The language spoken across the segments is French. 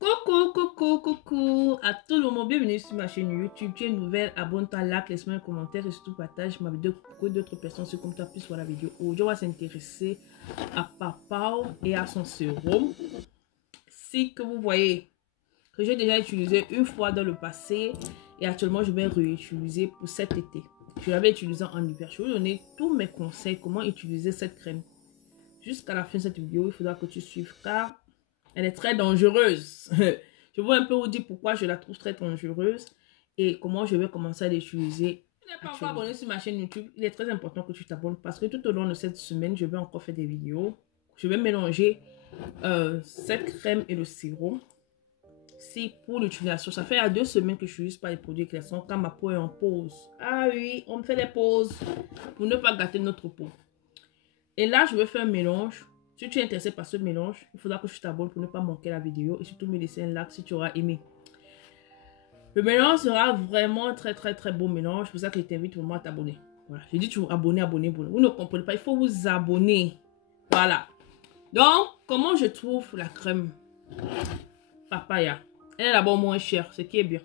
Coucou à tout le monde, bienvenue sur ma chaîne YouTube. Tu es nouvelle, abonne-toi, like, laisse-moi un commentaire et surtout partage ma vidéo pour que d'autres personnes se comme toi puissent voir la vidéo. Aujourd'hui, on va s'intéresser à Papao et à son sérum. Si que vous voyez que j'ai déjà utilisé une fois dans le passé et actuellement je vais réutiliser pour cet été. Je l'avais utilisé en hiver. Je vais vous donner tous mes conseils comment utiliser cette crème. Jusqu'à la fin de cette vidéo, il faudra que tu suives car elle est très dangereuse. Je vais un peu vous dire pourquoi je la trouve très dangereuse et comment je vais commencer à l'utiliser. Si tu n'es pas encore abonné sur ma chaîne YouTube, il est très important que tu t'abonnes parce que tout au long de cette semaine, je vais encore faire des vidéos. Je vais mélanger cette crème et le sérum. Si pour l'utilisation, ça fait à 2 semaines que je n'utilise pas les produits éclaircissants quand ma peau est en pause. Ah oui, on me fait des pauses pour ne pas gâter notre peau. Et là, je vais faire un mélange. Si tu es intéressé par ce mélange, il faudra que tu t'abonnes pour ne pas manquer la vidéo et surtout me laisser un like si tu auras aimé. Le mélange sera vraiment très beau mélange. C'est pour ça que je t'invite vraiment à t'abonner. Voilà, j'ai dit tu vous abonner. Vous ne comprenez pas, il faut vous abonner. Voilà. Donc, comment je trouve la crème Papaya? Elle est d'abord moins chère, ce qui est bien.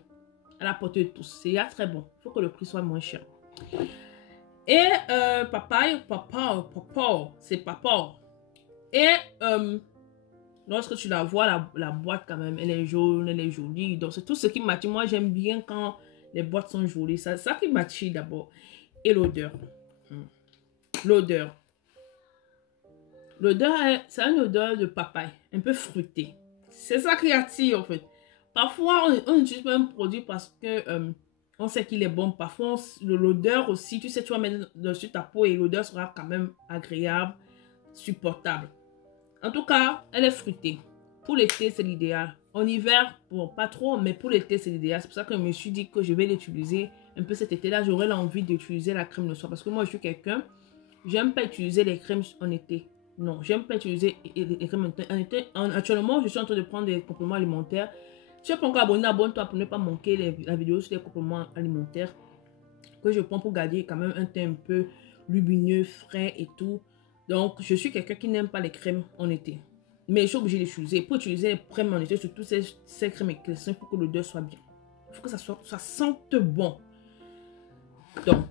Elle a porté de tous. C'est très bon. Il faut que le prix soit moins cher. Et c'est Papao. Et lorsque tu la vois, la boîte quand même, elle est jaune, elle est jolie. Donc c'est tout ce qui m'attire. Moi j'aime bien quand les boîtes sont jolies. C'est ça qui m'attire d'abord. Et l'odeur. L'odeur. L'odeur, c'est une odeur de papaye, un peu fruitée. C'est ça qui attire en fait. Parfois on utilise pas un produit parce que on sait qu'il est bon. Parfois l'odeur aussi, tu sais, tu vas mettre dessus ta peau et l'odeur sera quand même agréable, supportable. En tout cas, elle est fruitée. Pour l'été, c'est l'idéal. En hiver, bon, pas trop, mais pour l'été, c'est l'idéal. C'est pour ça que je me suis dit que je vais l'utiliser un peu cet été-là. J'aurais l'envie d'utiliser la crème le soir. Parce que moi, je suis quelqu'un, j'aime pas utiliser les crèmes en été. Non, j'aime pas utiliser les crèmes en été. Actuellement, je suis en train de prendre des compléments alimentaires. Si tu n'es pas encore abonné, abonne-toi pour ne pas manquer la vidéo sur les compléments alimentaires que je prends pour garder quand même un teint un peu lumineux, frais et tout. Donc, je suis quelqu'un qui n'aime pas les crèmes en été. Mais je suis obligée d'utiliser. Pour utiliser les crèmes en été, surtout ces crèmes éclaircissantes, pour que l'odeur soit bien. Il faut que ça sente bon. Donc,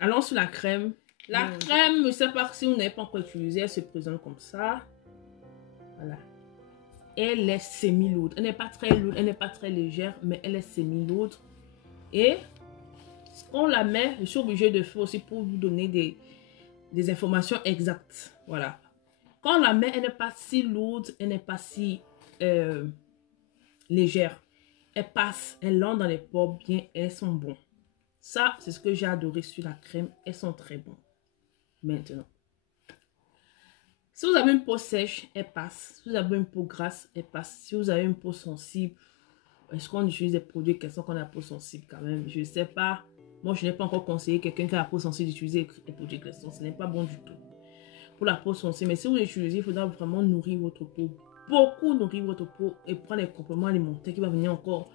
allons sur la crème. La crème, je ne sais pas si vous n'avez pas encore utilisé, elle se présente comme ça. Voilà. Elle est semi-lourde. Elle n'est pas très lourde, elle n'est pas très légère, mais elle est semi-lourde. Et on la met, je suis obligée de faire aussi pour vous donner des informations exactes. Voilà. Quand on la met, elle n'est pas si lourde, elle n'est pas si légère. Elle passe, elle entre dans les pores bien, elles sont bonnes. Ça, c'est ce que j'ai adoré sur la crème. Elles sont très bonnes. Maintenant. Si vous avez une peau sèche, elle passe. Si vous avez une peau grasse, elle passe. Si vous avez une peau sensible, est-ce qu'on utilise des produits qui sont qu'on a la peau sensible quand même? Je ne sais pas. Moi, je n'ai pas encore conseillé quelqu'un qui a la peau sensible d'utiliser des produits éclaircissants. Ce n'est pas bon du tout. Pour la peau sensible. Mais si vous l'utilisez, il faudra vraiment nourrir votre peau. Beaucoup nourrir votre peau et prendre des compléments alimentaires qui vont venir encore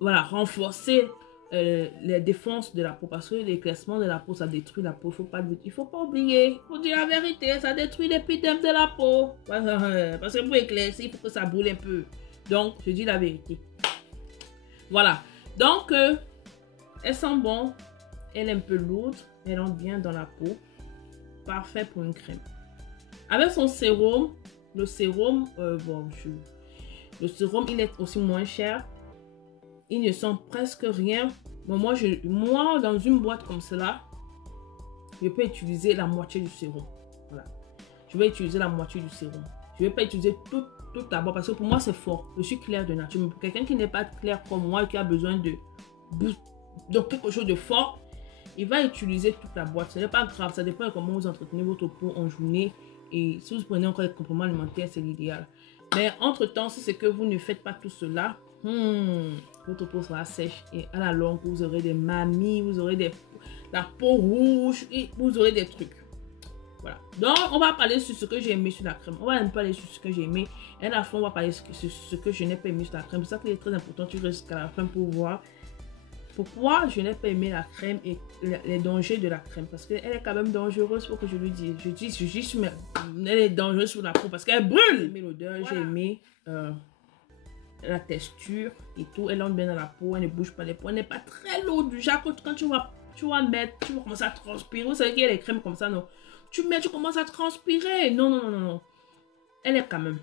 voilà, renforcer les défenses de la peau. Parce que l'éclaircissement de la peau, ça détruit la peau. Il faut pas oublier. Il faut dire la vérité. Ça détruit l'épiderme de la peau. Parce que pour éclaircir, il faut que ça brûle un peu. Donc, je dis la vérité. Voilà. Donc, elle sent bon. Elle est un peu lourde. Elle entre bien dans la peau. Parfait pour une crème. Avec son sérum, le sérum, le sérum, il est aussi moins cher. Il ne sent presque rien. Bon, moi, dans une boîte comme cela, je peux utiliser la moitié du sérum. Voilà. Je vais utiliser la moitié du sérum. Je ne vais pas utiliser toute la boîte parce que pour moi, c'est fort. Je suis claire de nature. Mais pour quelqu'un qui n'est pas clair comme moi et qui a besoin de quelque chose de fort, il va utiliser toute la boîte. Ce n'est pas grave. Ça dépend de comment vous entretenez votre peau en journée. Et si vous prenez encore des compléments alimentaires, c'est l'idéal. Mais entre-temps, si c'est que vous ne faites pas tout cela, votre peau sera sèche. Et à la longue, vous aurez des mamies, vous aurez la peau rouge et vous aurez des trucs. Voilà. Donc, on va parler sur ce que j'ai aimé sur la crème. On va un peu parler sur ce que j'ai aimé. Et à la fin, on va parler sur ce que je n'ai pas aimé sur la crème. C'est ça qu'il est très important. Tu restes jusqu'à la fin pour voir pourquoi je n'ai pas aimé la crème et les dangers de la crème. Parce qu'elle est quand même dangereuse, pour que je lui dise. Je dis, mais elle est dangereuse sur la peau parce qu'elle brûle. J'ai aimé l'odeur, j'ai aimé la texture et tout. Elle entre bien dans la peau, elle ne bouge pas les peaux. Elle n'est pas très lourde du genre quand tu vas mettre, tu vas commencer à transpirer. Vous savez qu'il y a des crèmes comme ça, non? Tu mets, tu commences à transpirer. Non, non, non, non, non. Elle est quand même.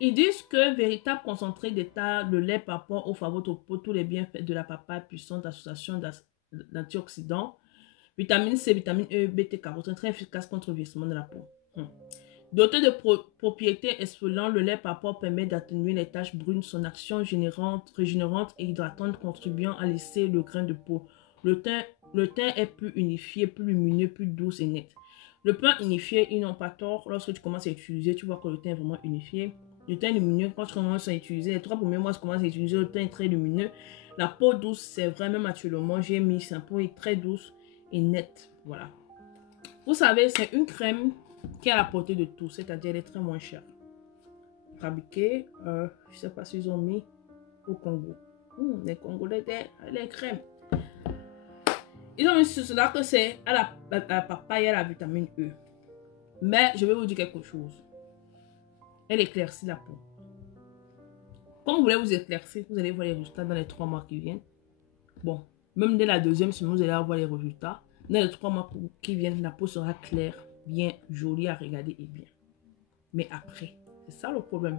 Ils disent que véritable concentré d'état de lait par rapport au faveur de peau, tous les bienfaits de la papaye puissante association d'antioxydants, vitamine C, vitamine E, bêta-carotène, très efficace contre le vieillissement de la peau. Doté de propriétés exfoliantes, le lait par rapport permet d'atténuer les taches brunes, son action régénérante et hydratante contribuant à lisser le grain de peau. Le teint est plus unifié, plus lumineux, plus doux et net. Le teint unifié, ils n'ont pas tort. Lorsque tu commences à utiliser, tu vois que le teint est vraiment unifié. Le teint lumineux, quand tu commences à utiliser, les 3 premiers mois, je commence à utiliser, le teint est très lumineux. La peau douce, c'est vrai, même actuellement, j'ai mis, sa peau est très douce et nette. Voilà. Vous savez, c'est une crème qui est à la portée de tout, c'est-à-dire elle est très moins chère. Fabriquée, je ne sais pas s'ils ont mis au Congo. Les Congolais, les crèmes. Ils ont mis sur cela que c'est à la papaye et à la vitamine E. Mais je vais vous dire quelque chose. Elle éclaircit la peau. Comme vous voulez vous éclaircir, vous allez voir les résultats dans les 3 mois qui viennent. Bon, même dès la 2e semaine, vous allez avoir les résultats. Dans les 3 mois qui viennent, la peau sera claire, bien, jolie à regarder et bien. Mais après, c'est ça le problème.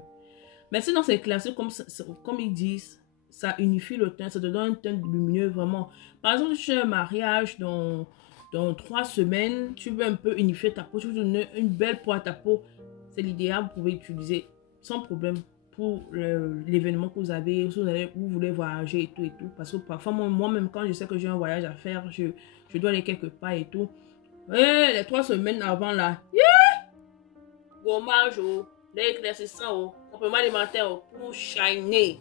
Mais sinon, c'est éclairci comme ils disent, ça unifie le teint, ça te donne un teint lumineux vraiment. Par exemple, si tu as un mariage dans 3 semaines, tu veux un peu unifier ta peau, tu veux donner une belle peau à ta peau. C'est l'idéal, vous pouvez utiliser sans problème pour l'événement que vous avez, si vous voulez voyager et tout. Parce que parfois, moi-même, quand je sais que j'ai un voyage à faire, je dois aller quelque part et tout. Et les 3 semaines avant là, gommage, l'éclaircissant, complément alimentaire pour shiner.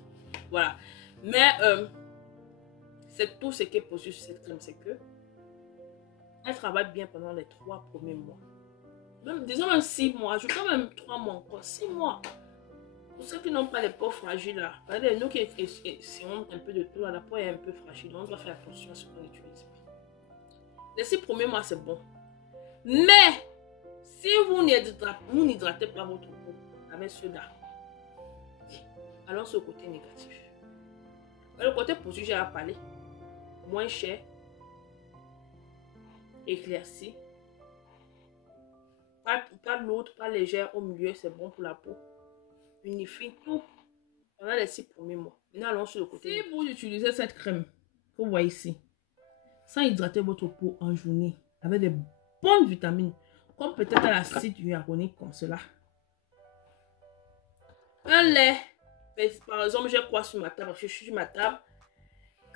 Voilà. Mais c'est tout ce qui est possible sur cette crème, c'est que elle travaille bien pendant les 3 premiers mois. Même, disons même 6 mois, je quand même 3 mois encore, 6 mois. Pour ceux qui n'ont pas les peaux fragiles là, regardez, nous qui essayons un peu de tout, la peau est un peu fragile, on doit faire attention à ce qu'on utilise. Les 6 premiers mois, c'est bon. Mais, si vous n'hydratez pas votre peau avec ceux-là, allons sur le côté négatif. Le côté positif, j'ai à parler. Moins cher, éclairci, pas lourde, pas légère au milieu, c'est bon pour la peau. Unifie tout pendant les 6 premiers mois. Maintenant, allons sur le côté. Si vous utilisez cette crème que vous voyez ici, sans hydrater votre peau en journée, avec des bonnes vitamines, comme peut-être l'acide hyaluronique comme cela. Un lait, par exemple, j'ai quoi sur ma table, parce que je suis sur ma table.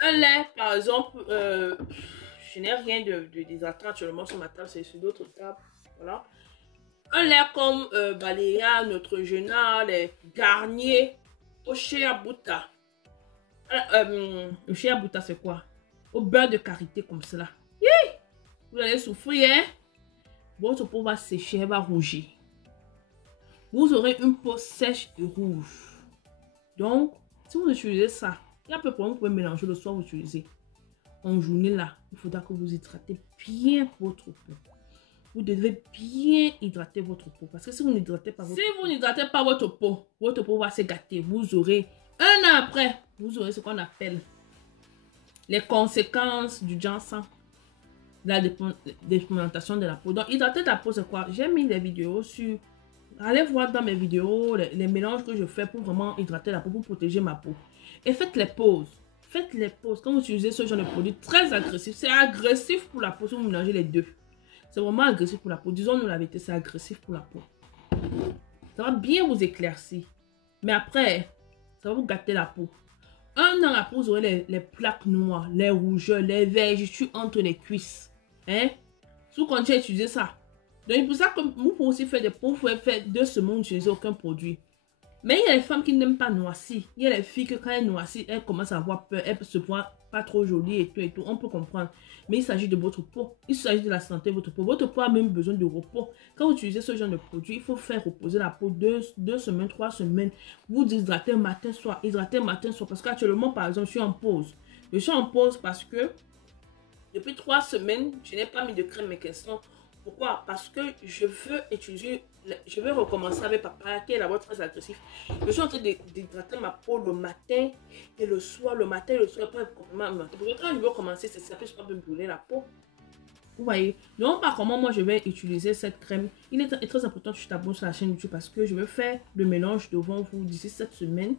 Un lait, par exemple, je n'ai rien de déshydratant actuellement sur ma table, c'est sur d'autres tables. Voilà. Un lait comme Balea, Neutrogena, les Garnier, au Shea Butter. Le Shea Butter, c'est quoi? Au beurre de karité comme cela. Vous allez souffrir, hein? Votre peau va sécher, elle va rougir. Vous aurez une peau sèche et rouge. Donc, si vous utilisez ça, il y a un peu de problème, vous pouvez mélanger le soir, vous utilisez. En journée là, il faudra que vous hydratez bien votre peau. Vous devez bien hydrater votre peau. Parce que si vous n'hydratez pas votre peau va se gâter. Vous aurez, un an après, vous aurez ce qu'on appelle les conséquences du ginseng, la dépigmentation de la peau. Donc, hydrater ta peau, c'est quoi? J'ai mis des vidéos sur... Allez voir dans mes vidéos les mélanges que je fais pour vraiment hydrater la peau, pour protéger ma peau. Et faites les pauses. Faites les pauses. Quand vous utilisez ce genre de produit très agressif, c'est agressif pour la peau si vous mélangez les deux. C'est vraiment agressif pour la peau. Disons-nous la vérité, c'est agressif pour la peau. Ça va bien vous éclaircir. Mais après, ça va vous gâter la peau. Un an après, vous aurez les plaques noires, les rougeurs, les vergetures entre les cuisses. Hein? Si vous continuez à utiliser ça. Donc, pour ça que vous pouvez aussi faire des peaux, vous pouvez faire 2 semaines, vous n'utilisez aucun produit. Mais il y a les femmes qui n'aiment pas noircir. Il y a les filles que quand elles noircissent, elles commencent à avoir peur, elles se voient pas trop jolies et tout. On peut comprendre. Mais il s'agit de votre peau. Il s'agit de la santé de votre peau. Votre peau a même besoin de repos. Quand vous utilisez ce genre de produit, il faut faire reposer la peau 2 semaines, 3 semaines. Vous hydratez matin, soir. Hydratez matin, soir. Parce qu'actuellement, par exemple, je suis en pause. Je suis en pause parce que depuis 3 semaines, je n'ai pas mis de crème mécanisante. Pourquoi? Parce que je veux utiliser je vais recommencer avec Papaya qui est d'abord très agressif. Je suis en train d'hydrater ma peau le matin et le soir. Le matin et le soir, après complètement le matin. Parce que quand je veux commencer, ça peut pas me brûler la peau. Vous voyez, donc par comment moi je vais utiliser cette crème. Il est très important que tu t'abonnes sur la chaîne YouTube parce que je vais faire le mélange devant vous d'ici cette semaine.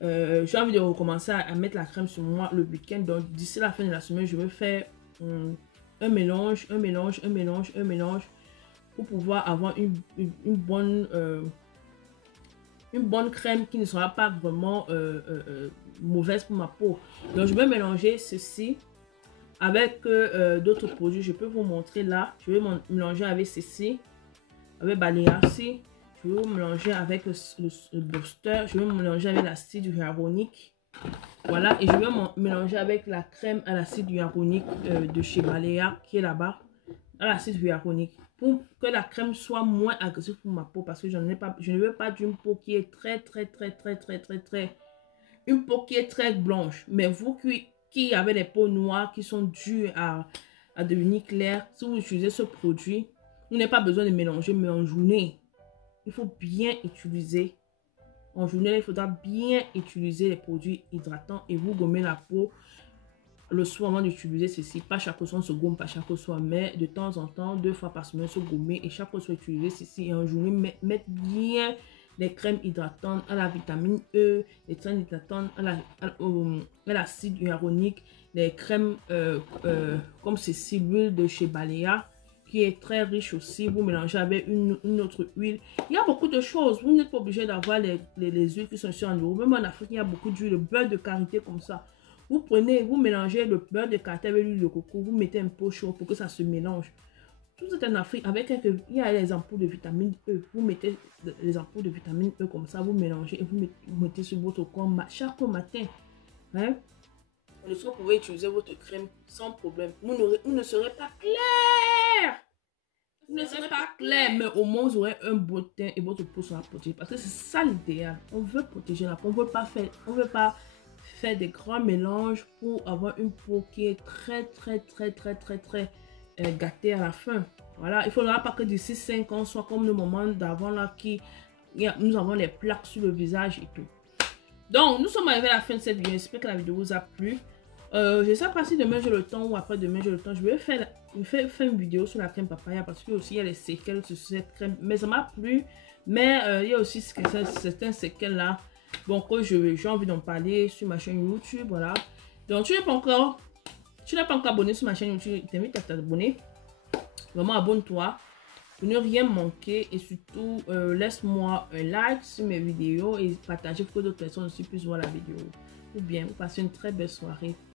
J'ai envie de recommencer à mettre la crème sur moi le week-end. Donc d'ici la fin de la semaine, je vais faire un mélange pour pouvoir avoir une bonne crème qui ne sera pas vraiment mauvaise pour ma peau. Donc je vais mélanger ceci avec d'autres produits. Je peux vous montrer là. Je vais mélanger avec ceci, avec Balayasi. Je vais mélanger avec le booster. Je vais mélanger avec l'acide hyaluronique. Voilà, et je vais mélanger avec la crème à l'acide hyaluronique de chez Balea qui est là-bas, à l'acide hyaluronique, pour que la crème soit moins agressive pour ma peau parce que je ne veux pas d'une peau qui est une peau qui est très blanche. Mais vous qui avez des peaux noires qui sont dues à devenir claires, si vous utilisez ce produit, vous n'avez pas besoin de mélanger, mais en journée, il faut bien utiliser. En journée, il faudra bien utiliser les produits hydratants et vous gommer la peau le soir avant d'utiliser ceci. Pas chaque soir, on se gomme, pas chaque soir, mais de temps en temps, 2 fois par semaine, se gommer et chaque soir, utiliser ceci. Et en journée, mettre bien les crèmes hydratantes à la vitamine E, les crèmes hydratantes à l'acide hyaluronique, les crèmes comme ceci, l'huile de chez Balea, qui est très riche aussi. Vous mélangez avec une autre huile. Il y a beaucoup de choses. Vous n'êtes pas obligé d'avoir les huiles qui sont sur en Europe. Même en Afrique, il y a beaucoup d'huile, le beurre de karité comme ça. Vous prenez, vous mélangez le beurre de karité avec l'huile de coco. Vous mettez un peu chaud pour que ça se mélange. Tout ça en Afrique, avec il y a les ampoules de vitamine E. Vous mettez les ampoules de vitamine E comme ça. Vous mélangez et vous mettez sur votre corps chaque matin. Hein? Le soir, vous pouvez utiliser votre crème sans problème. Vous ne serez pas clair. Vous ne serez pas clair, mais au moins vous aurez un beau teint et votre peau sera protégée. Parce que c'est ça l'idéal. On veut protéger la peau. On ne veut pas faire des grands mélanges pour avoir une peau qui est très gâtée à la fin. Voilà, il ne faudra pas que d'ici 5 ans soit comme le moment d'avant là nous avons les plaques sur le visage et tout. Donc, nous sommes arrivés à la fin de cette vidéo. J'espère que la vidéo vous a plu. Je ne sais pas si demain j'ai le temps ou après demain j'ai le temps. Je vais faire une vidéo sur la crème papaya parce que aussi il y a les séquelles sur cette crème. Mais ça m'a plu. Mais il y a aussi certaines séquelles là. Bon, que j'ai envie d'en parler sur ma chaîne YouTube. Voilà. Donc, tu n'es pas encore abonné sur ma chaîne YouTube, je t'invite à t'abonner. Vraiment, abonne-toi pour ne rien manquer. Et surtout, laisse-moi un like sur mes vidéos et partager pour que d'autres personnes aussi puissent voir la vidéo. Ou bien, vous passez une très belle soirée.